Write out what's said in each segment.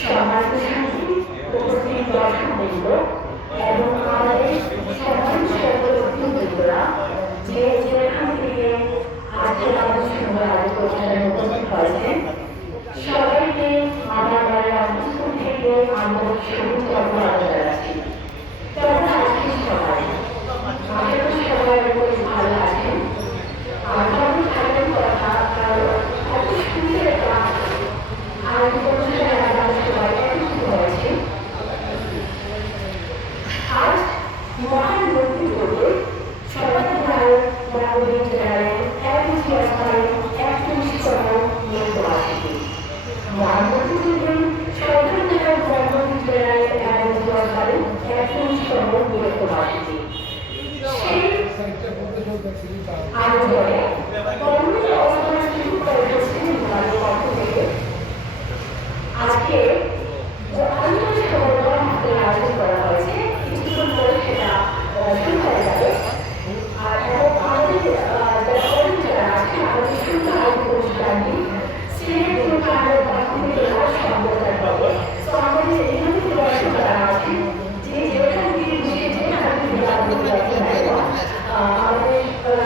সমাজসেবী উপস্থিত দর্শকবৃন্দ এবং আমাদের সমাজ সকল অতিথিবৃন্দরা যে যেখান থেকে আজকের আমাদের সঙ্গে আলোচনা অনুষ্ঠানে উপস্থিত হয়েছেন সবাইকে আমার বাড়ির অন্তঃস্থল থেকে আন্তরিক শুভেচ্ছা ও অভিনন্দন জানাচ্ছি। কেমন আছেন সবাই? আশা করি সবাই অনেক ভালো আছেন। আর ভালো থাকার কথা কারণ এত সুন্দর একটা আয়োজন অনুষ্ঠানে আমাদের সবাই একত্রিত হয়েছে। আজ মহান ব্যক্তিত্বকে সর্বাধিকার নাগরিক জেলায় এক স্থানে 41তম মৃত্যুবার্ষিকী। মহান ব্যক্তিত্বের সর্বাধিকার নাগরিক জেলায় এক স্থানে 41তম মৃত্যুবার্ষিকী। সেই আয়োজনে কর্মী অবস্থান শুরু করেছেন বিভাগের পক্ষ থেকে আজকে আলোচনা সভার আয়োজন করা হয়েছে। কিছুক্ষণ পরে সেটা শুরু হয়ে যাবে। আর আমাদের যারা কর্মীরা আছেন আমাদের শুরু আয়োজন অনুষ্ঠানটি সিলেট কাণ্ডের পক্ষ থেকে সম্বোধন হবে। তো আমাদের এখানে দর্শক যারা আছেন যে যেখান থেকে বসে যেখান থেকে আমাদের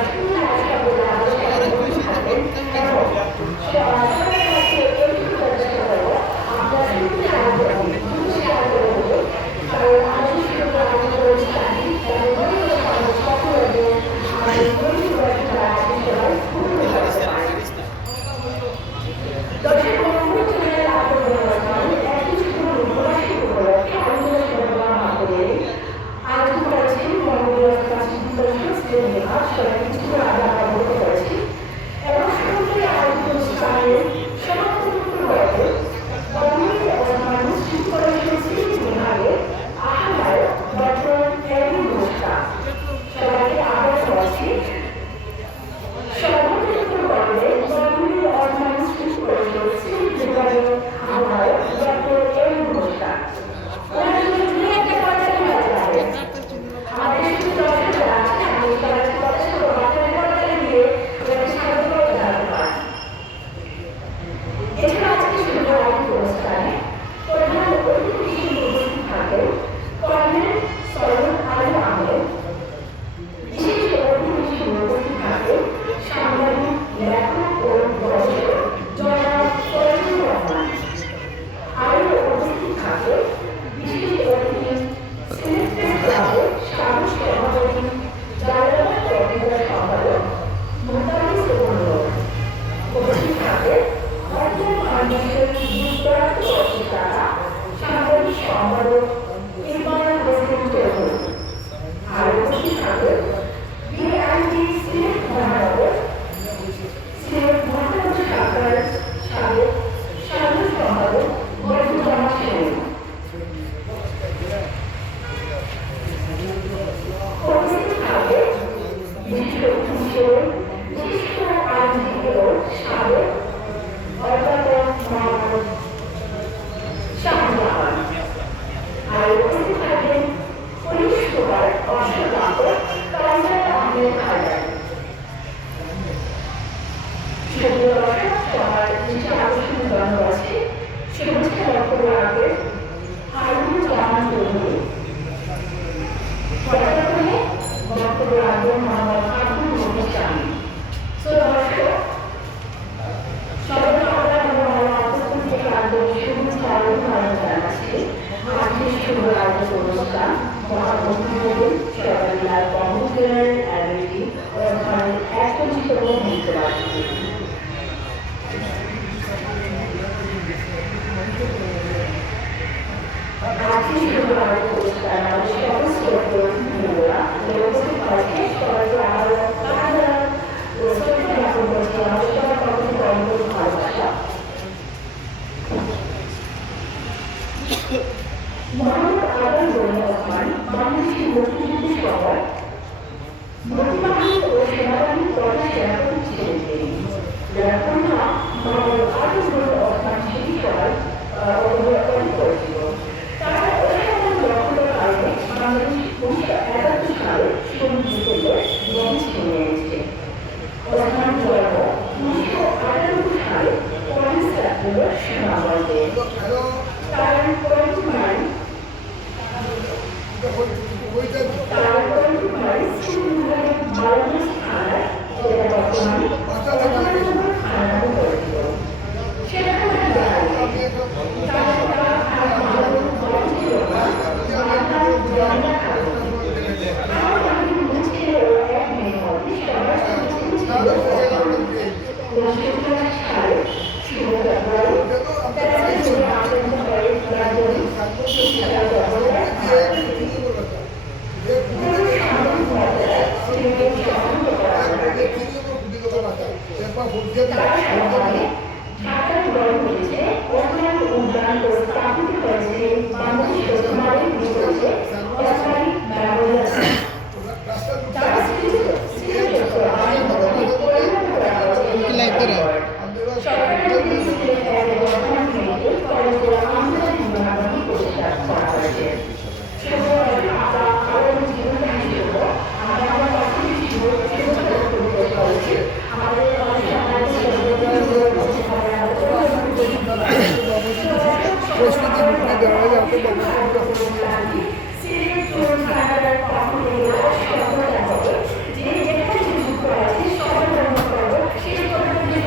শুরু আয়োজন বলে আমাদের থাকবেন এবং সবাই কাছে একটু চেষ্টা করবো আমরা শুরু আয়োজন কারণ আমাদের শুরু আয়োজন অনুষ্ঠানটি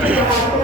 সেটা